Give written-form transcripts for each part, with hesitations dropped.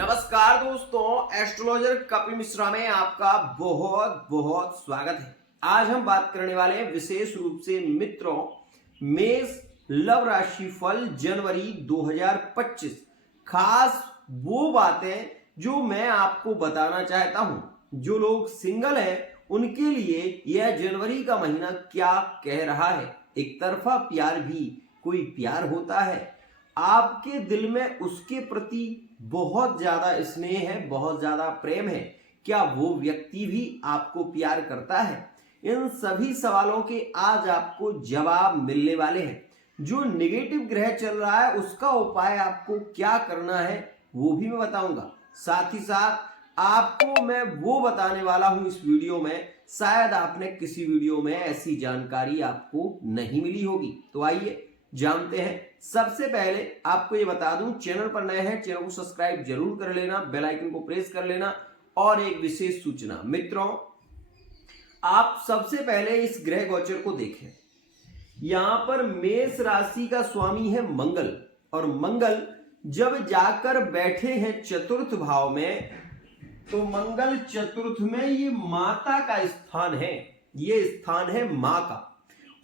नमस्कार दोस्तों, एस्ट्रोलॉजर कपिल मिश्रा में आपका बहुत बहुत स्वागत है। आज हम बात करने वाले हैं विशेष रूप से मित्रों मेष लव राशि फल जनवरी 2025। खास वो बातें जो मैं आपको बताना चाहता हूं। जो लोग सिंगल हैं उनके लिए यह जनवरी का महीना क्या कह रहा है। एक तरफा प्यार भी कोई प्यार होता है। आपके दिल में उसके प्रति बहुत ज्यादा स्नेह है, बहुत ज्यादा प्रेम है। क्या वो व्यक्ति भी आपको प्यार करता है? इन सभी सवालों के आज आपको जवाब मिलने वाले हैं। जो नेगेटिव ग्रह चल रहा है उसका उपाय आपको क्या करना है वो भी मैं बताऊंगा। साथ ही साथ आपको मैं वो बताने वाला हूं इस वीडियो में, शायद आपने किसी वीडियो में ऐसी जानकारी आपको नहीं मिली होगी। तो आइए जानते हैं। सबसे पहले आपको ये बता दूं, चैनल पर नए हैं चैनल को सब्सक्राइब जरूर कर लेना, बेल आइकन को प्रेस कर लेना। और एक विशेष सूचना मित्रों, आप सबसे पहले इस ग्रह गोचर को देखें। यहां पर मेष राशि का स्वामी है मंगल, और मंगल जब जाकर बैठे हैं चतुर्थ भाव में, तो मंगल चतुर्थ में ये माता का स्थान है। ये स्थान है मां का,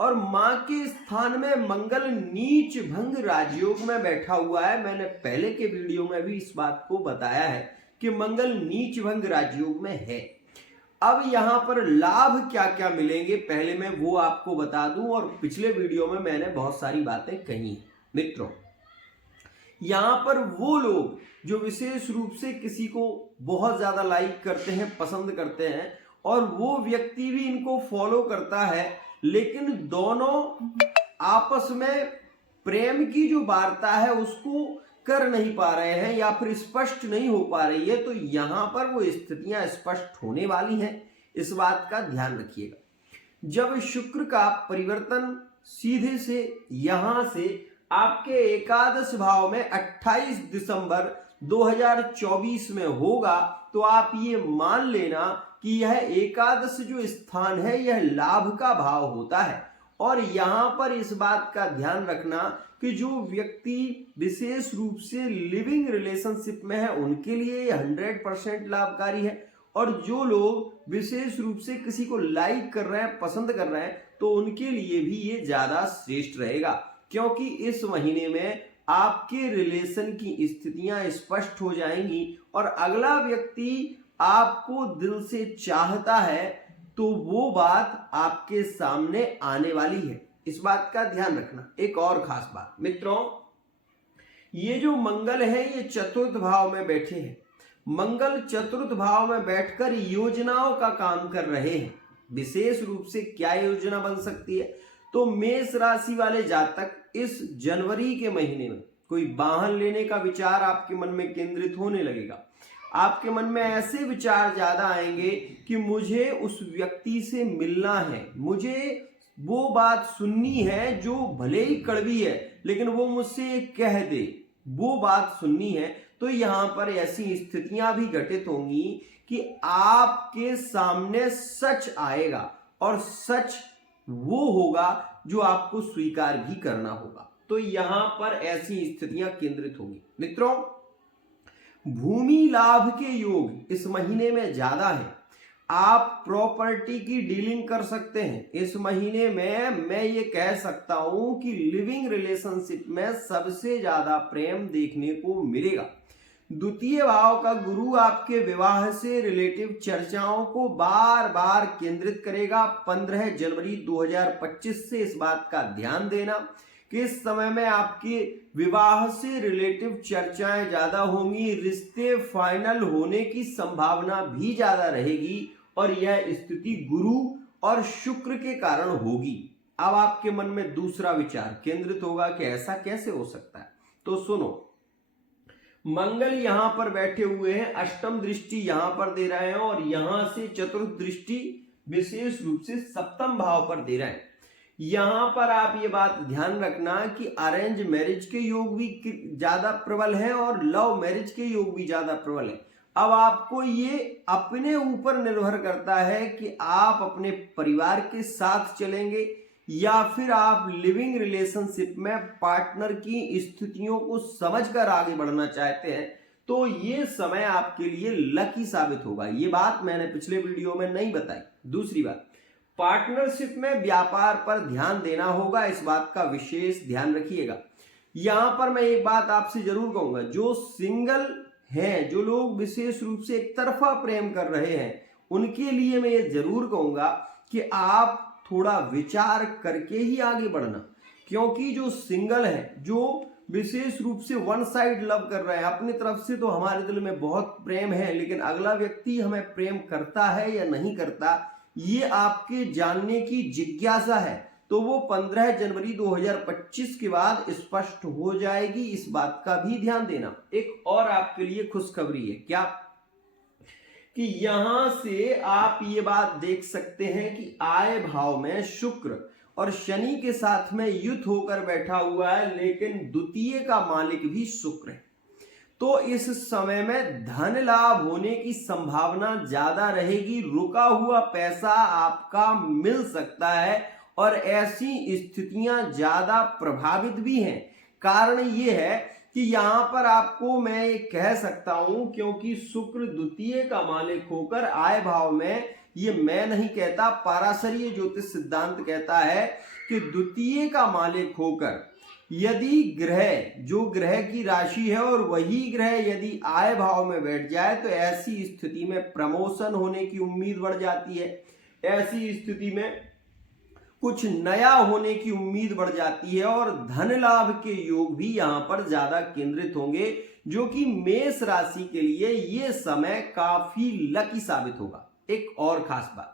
और मां के स्थान में मंगल नीच भंग राजयोग में बैठा हुआ है। मैंने पहले के वीडियो में भी इस बात को बताया है कि मंगल नीच भंग राजयोग में है। अब यहां पर लाभ क्या क्या मिलेंगे पहले मैं वो आपको बता दूं, और पिछले वीडियो में मैंने बहुत सारी बातें कही। मित्रों, यहां पर वो लोग जो विशेष रूप से किसी को बहुत ज्यादा लाइक करते हैं, पसंद करते हैं, और वो व्यक्ति भी इनको फॉलो करता है, लेकिन दोनों आपस में प्रेम की जो वार्ता है उसको कर नहीं पा रहे हैं या फिर स्पष्ट नहीं हो पा रही है। तो यहां पर वो स्थितियां स्पष्ट होने वाली हैं, इस बात का ध्यान रखिएगा। जब शुक्र का परिवर्तन सीधे से यहां से आपके एकादश भाव में 28 दिसंबर 2024 में होगा, तो आप ये मान लेना कि यह एकादश जो स्थान है यह लाभ का भाव होता है। और यहां पर इस बात का ध्यान रखना कि जो व्यक्ति विशेष रूप से लिविंग रिलेशनशिप में है उनके लिए यह 100% लाभकारी है, और जो लोग विशेष रूप से किसी को लाइक कर रहे हैं, पसंद कर रहे हैं, तो उनके लिए भी ये ज्यादा श्रेष्ठ रहेगा। क्योंकि इस महीने में आपके रिलेशन की स्थितियां स्पष्ट हो जाएंगी, और अगला व्यक्ति आपको दिल से चाहता है तो वो बात आपके सामने आने वाली है। इस बात का ध्यान रखना। एक और खास बात मित्रों, ये जो मंगल है ये चतुर्थ भाव में बैठे हैं। मंगल चतुर्थ भाव में बैठकर योजनाओं का काम कर रहे हैं। विशेष रूप से क्या योजना बन सकती है? तो मेष राशि वाले जातक इस जनवरी के महीने में कोई वाहन लेने का विचार आपके मन में केंद्रित होने लगेगा। आपके मन में ऐसे विचार ज्यादा आएंगे कि मुझे उस व्यक्ति से मिलना है, मुझे वो बात सुननी है जो भले ही कड़वी है लेकिन वो मुझसे कह दे, वो बात सुननी है। तो यहां पर ऐसी स्थितियां भी घटित होंगी कि आपके सामने सच आएगा, और सच वो होगा जो आपको स्वीकार भी करना होगा। तो यहां पर ऐसी स्थितियां केंद्रित होंगी। मित्रों, भूमि लाभ के योग इस महीने में ज्यादा है। आप प्रॉपर्टी की डीलिंग कर सकते हैं। इस महीने में मैं ये कह सकता हूं कि लिविंग रिलेशनशिप में सबसे ज्यादा प्रेम देखने को मिलेगा। द्वितीय भाव का गुरु आपके विवाह से रिलेटिव चर्चाओं को बार बार केंद्रित करेगा। 15 जनवरी 2025 से इस बात का ध्यान देना कि इस समय में आपके विवाह से रिलेटिव चर्चाएं ज्यादा होंगी, रिश्ते फाइनल होने की संभावना भी ज्यादा रहेगी, और यह स्थिति गुरु और शुक्र के कारण होगी। अब आपके मन में दूसरा विचार केंद्रित होगा कि ऐसा कैसे हो सकता है। तो सुनो, मंगल यहां पर बैठे हुए हैं, अष्टम दृष्टि यहां पर दे रहे हैं, और यहां से चतुर्थ दृष्टि विशेष रूप से सप्तम भाव पर दे रहे हैं। यहां पर आप ये बात ध्यान रखना कि अरेंज मैरिज के योग भी ज्यादा प्रबल है और लव मैरिज के योग भी ज्यादा प्रबल है। अब आपको ये अपने ऊपर निर्भर करता है कि आप अपने परिवार के साथ चलेंगे या फिर आप लिविंग रिलेशनशिप में पार्टनर की स्थितियों को समझकर आगे बढ़ना चाहते हैं। तो ये समय आपके लिए लकी साबित होगा। ये बात मैंने पिछले वीडियो में नहीं बताई। दूसरी बात, पार्टनरशिप में व्यापार पर ध्यान देना होगा, इस बात का विशेष ध्यान रखिएगा। यहां पर मैं एक बात आपसे जरूर कहूंगा, जो सिंगल हैं, जो लोग विशेष रूप से एक तरफा प्रेम कर रहे हैं, उनके लिए मैं ये जरूर कहूंगा कि आप थोड़ा विचार करके ही आगे बढ़ना। क्योंकि जो सिंगल है, जो विशेष रूप से वन साइड लव कर रहे हैं, अपनी तरफ से तो हमारे दिल में बहुत प्रेम है, लेकिन अगला व्यक्ति हमें प्रेम करता है या नहीं करता, ये आपके जानने की जिज्ञासा है, तो वो 15 जनवरी 2025 के बाद स्पष्ट हो जाएगी। इस बात का भी ध्यान देना। एक और आपके लिए खुशखबरी है, क्या कि यहां से आप ये बात देख सकते हैं कि आय भाव में शुक्र और शनि के साथ में युत होकर बैठा हुआ है, लेकिन द्वितीय का मालिक भी शुक्र है। तो इस समय में धन लाभ होने की संभावना ज्यादा रहेगी। रुका हुआ पैसा आपका मिल सकता है और ऐसी स्थितियां ज्यादा प्रभावित भी हैं। कारण ये है कि यहां पर आपको मैं ये कह सकता हूं, क्योंकि शुक्र द्वितीय का मालिक होकर आय भाव में, ये मैं नहीं कहता, पाराशरीय ज्योतिष सिद्धांत कहता है कि द्वितीय का मालिक होकर यदि ग्रह, जो ग्रह की राशि है और वही ग्रह यदि आय भाव में बैठ जाए, तो ऐसी स्थिति में प्रमोशन होने की उम्मीद बढ़ जाती है। ऐसी स्थिति में कुछ नया होने की उम्मीद बढ़ जाती है और धन लाभ के योग भी यहां पर ज्यादा केंद्रित होंगे, जो कि मेष राशि के लिए ये समय काफी लकी साबित होगा। एक और खास बात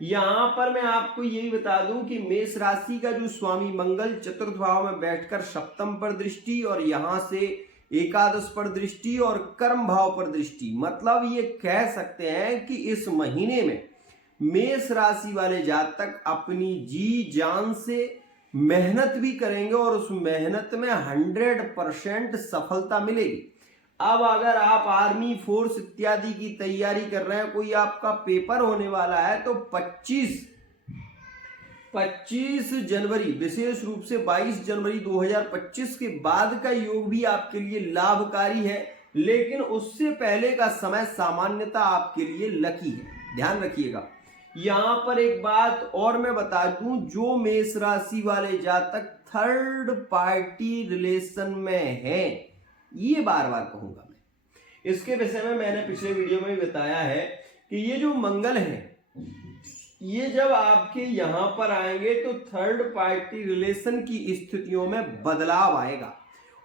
यहां पर मैं आपको यही बता दूं कि मेष राशि का जो स्वामी मंगल चतुर्थ भाव में बैठकर सप्तम पर दृष्टि और यहां से एकादश पर दृष्टि और कर्म भाव पर दृष्टि, मतलब ये कह सकते हैं कि इस महीने में मेष राशि वाले जातक अपनी जी जान से मेहनत भी करेंगे और उस मेहनत में 100% सफलता मिलेगी। अब अगर आप आर्मी फोर्स इत्यादि की तैयारी कर रहे हैं, कोई आपका पेपर होने वाला है, तो 25 जनवरी, विशेष रूप से 22 जनवरी 2025 के बाद का योग भी आपके लिए लाभकारी है, लेकिन उससे पहले का समय सामान्यतः आपके लिए लकी है। ध्यान रखिएगा। यहां पर एक बात और मैं बता दूं, जो मेष राशि वाले जातक थर्ड पार्टी रिलेशन में हैं, ये बार बार कहूंगा मैं, इसके विषय में मैंने पिछले वीडियो में भी बताया है कि ये जो मंगल है, ये जब आपके यहां पर आएंगे तो थर्ड पार्टी रिलेशन की स्थितियों में बदलाव आएगा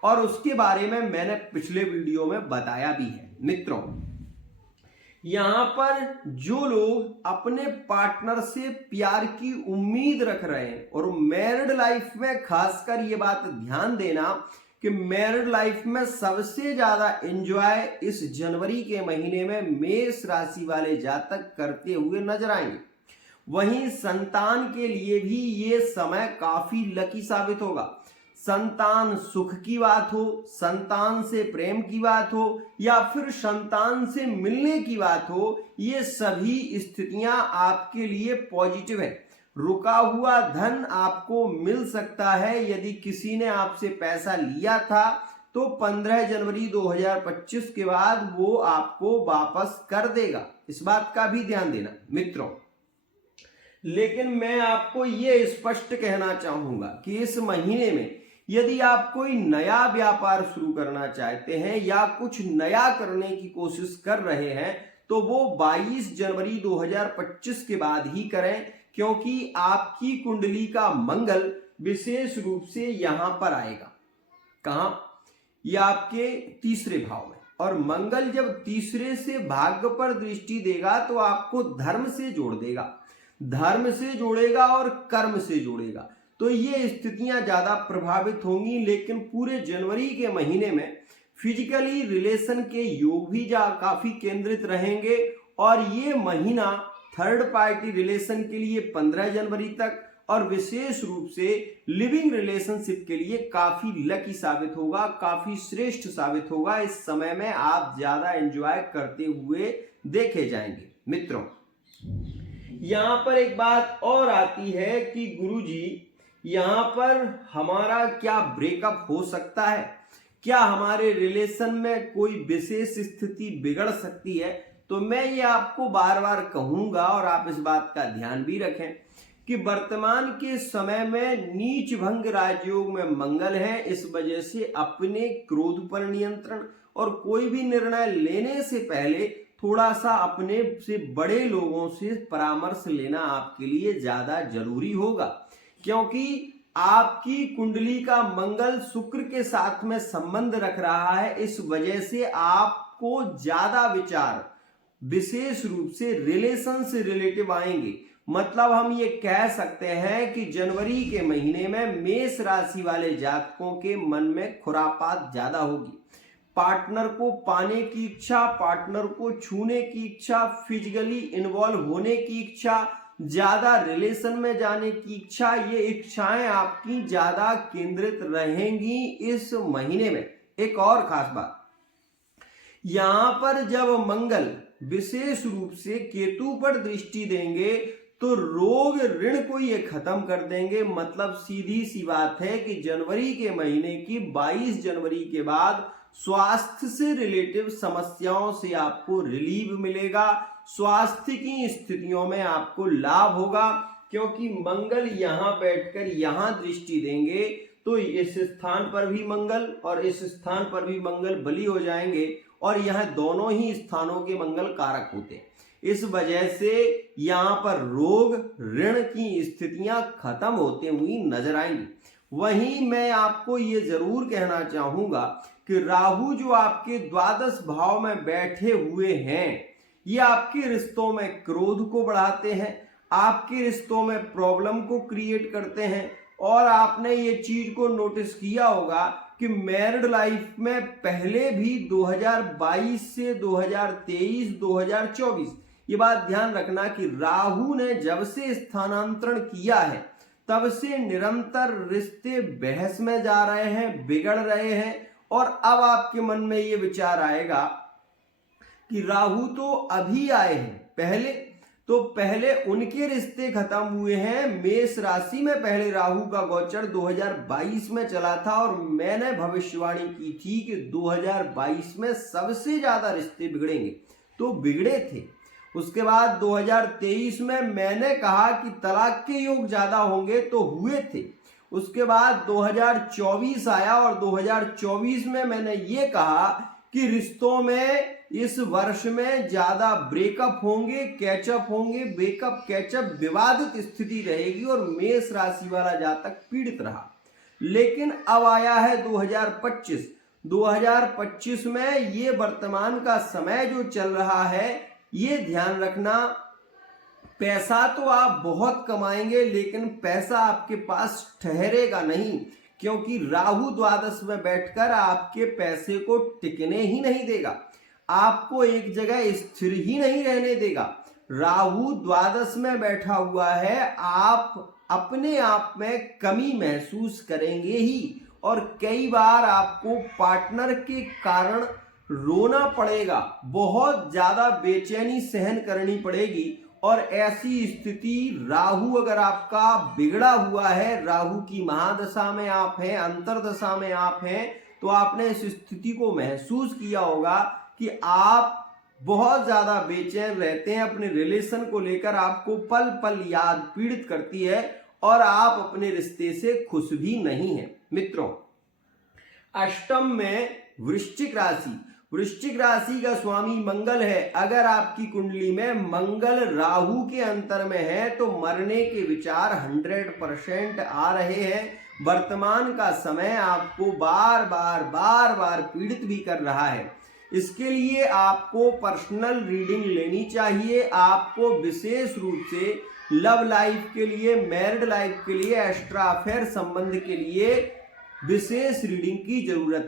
और उसके बारे में मैंने पिछले वीडियो में बताया भी है। मित्रों, यहां पर जो लोग अपने पार्टनर से प्यार की उम्मीद रख रहे हैं, और मैरिड लाइफ में खासकर ये बात ध्यान देना कि मैरिड लाइफ में सबसे ज्यादा एंजॉय इस जनवरी के महीने में मेष राशि वाले जातक करते हुए नजर आएंगे। वहीं संतान के लिए भी ये समय काफी लकी साबित होगा। संतान सुख की बात हो, संतान से प्रेम की बात हो या फिर संतान से मिलने की बात हो, ये सभी स्थितियां आपके लिए पॉजिटिव है। रुका हुआ धन आपको मिल सकता है। यदि किसी ने आपसे पैसा लिया था तो 15 जनवरी 2025 के बाद वो आपको वापस कर देगा। इस बात का भी ध्यान देना मित्रों। लेकिन मैं आपको ये स्पष्ट कहना चाहूंगा कि इस महीने में यदि आप कोई नया व्यापार शुरू करना चाहते हैं या कुछ नया करने की कोशिश कर रहे हैं, तो वो 22 जनवरी 2025 के बाद ही करें, क्योंकि आपकी कुंडली का मंगल विशेष रूप से यहां पर आएगा। कहां? यह आपके तीसरे भाव में, और मंगल जब तीसरे से भाग्य पर दृष्टि देगा तो आपको धर्म से जोड़ देगा, धर्म से जोड़ेगा और कर्म से जोड़ेगा। तो ये स्थितियां ज्यादा प्रभावित होंगी। लेकिन पूरे जनवरी के महीने में फिजिकली रिलेशन के योग भी काफी केंद्रित रहेंगे और ये महीना थर्ड पार्टी रिलेशन के लिए 15 जनवरी तक और विशेष रूप से लिविंग रिलेशनशिप के लिए काफी लकी साबित होगा, काफी श्रेष्ठ साबित होगा। इस समय में आप ज्यादा एंजॉय करते हुए देखे जाएंगे। मित्रों, यहां पर एक बात और आती है कि गुरुजी, यहां पर हमारा क्या ब्रेकअप हो सकता है? क्या हमारे रिलेशन में कोई विशेष स्थिति बिगड़ सकती है? तो मैं ये आपको बार बार कहूंगा और आप इस बात का ध्यान भी रखें कि वर्तमान के समय में नीच भंग राजयोग में मंगल है। इस वजह से अपने क्रोध पर नियंत्रण और कोई भी निर्णय लेने से पहले थोड़ा सा अपने से बड़े लोगों से परामर्श लेना आपके लिए ज्यादा जरूरी होगा, क्योंकि आपकी कुंडली का मंगल शुक्र के साथ में संबंध रख रहा है। इस वजह से आपको ज्यादा विचार विशेष रूप से रिलेशन से रिलेटिव आएंगे। मतलब हम ये कह सकते हैं कि जनवरी के महीने में मेष राशि वाले जातकों के मन में खुरापात ज्यादा होगी। पार्टनर को पाने की इच्छा, पार्टनर को छूने की इच्छा, फिजिकली इन्वॉल्व होने की इच्छा, ज्यादा रिलेशन में जाने की इच्छा, ये इच्छाएं आपकी ज्यादा केंद्रित रहेंगी इस महीने में। एक और खास बात, यहां पर जब मंगल विशेष रूप से केतु पर दृष्टि देंगे तो रोग ऋण को ये खत्म कर देंगे। मतलब सीधी सी बात है कि जनवरी के महीने की 22 जनवरी के बाद स्वास्थ्य से रिलेटिव समस्याओं से आपको रिलीफ मिलेगा। स्वास्थ्य की स्थितियों में आपको लाभ होगा, क्योंकि मंगल यहां बैठकर यहां दृष्टि देंगे तो इस स्थान पर भी मंगल और इस स्थान पर भी मंगल बली हो जाएंगे, और यह दोनों ही स्थानों के मंगल कारक होते हैं। इस वजह से यहां पर रोग ऋण की स्थितियां खत्म होते हुई नजर आएंगी। वहीं मैं आपको ये जरूर कहना चाहूंगा कि राहु जो आपके द्वादश भाव में बैठे हुए हैं, ये आपके रिश्तों में क्रोध को बढ़ाते हैं, आपके रिश्तों में प्रॉब्लम को क्रिएट करते हैं। और आपने ये चीज को नोटिस किया होगा कि मैरिड लाइफ में पहले भी 2022 से 2023, 2024, ये बात ध्यान रखना कि राहु ने जब से स्थानांतरण किया है तब से निरंतर रिश्ते बहस में जा रहे हैं, बिगड़ रहे हैं। और अब आपके मन में ये विचार आएगा कि राहु तो अभी आए हैं, पहले उनके रिश्ते खत्म हुए हैं। मेष राशि में पहले राहु का गोचर 2022 में चला था और मैंने भविष्यवाणी की थी कि 2022 में सबसे ज्यादा रिश्ते बिगड़ेंगे, तो बिगड़े थे। उसके बाद 2023 में मैंने कहा कि तलाक के योग ज्यादा होंगे, तो हुए थे। उसके बाद 2024 आया और 2024 में मैंने ये कहा कि रिश्तों में इस वर्ष में ज्यादा ब्रेकअप होंगे, कैचअप होंगे, ब्रेकअप कैचअप विवादित स्थिति रहेगी और मेष राशि वाला जातक पीड़ित रहा। लेकिन अब आया है 2025 में ये वर्तमान का समय जो चल रहा है, ये ध्यान रखना, पैसा तो आप बहुत कमाएंगे लेकिन पैसा आपके पास ठहरेगा नहीं, क्योंकि राहु द्वादश में बैठकर आपके पैसे को टिकने ही नहीं देगा, आपको एक जगह स्थिर ही नहीं रहने देगा। राहु द्वादश में बैठा हुआ है, आप अपने आप में कमी महसूस करेंगे ही, और कई बार आपको पार्टनर के कारण रोना पड़ेगा, बहुत ज्यादा बेचैनी सहन करनी पड़ेगी। और ऐसी स्थिति, राहु अगर आपका बिगड़ा हुआ है, राहु की महादशा में आप हैं, अंतरदशा में आप हैं, तो आपने इस स्थिति को महसूस किया होगा कि आप बहुत ज्यादा बेचैन रहते हैं, अपने रिलेशन को लेकर आपको पल पल याद पीड़ित करती है और आप अपने रिश्ते से खुश भी नहीं हैं। मित्रों, अष्टम में वृश्चिक राशि का स्वामी मंगल है। अगर आपकी कुंडली में मंगल राहु के अंतर में है तो मरने के विचार 100% आ रहे हैं। वर्तमान का समय आपको बार बार पीड़ित भी कर रहा है। इसके लिए आपको पर्सनल रीडिंग लेनी चाहिए। आपको विशेष रूप से लव लाइफ के लिए, मैरिड लाइफ के लिए, एक्स्ट्रा अफेयर संबंध के लिए विशेष रीडिंग की जरूरत है।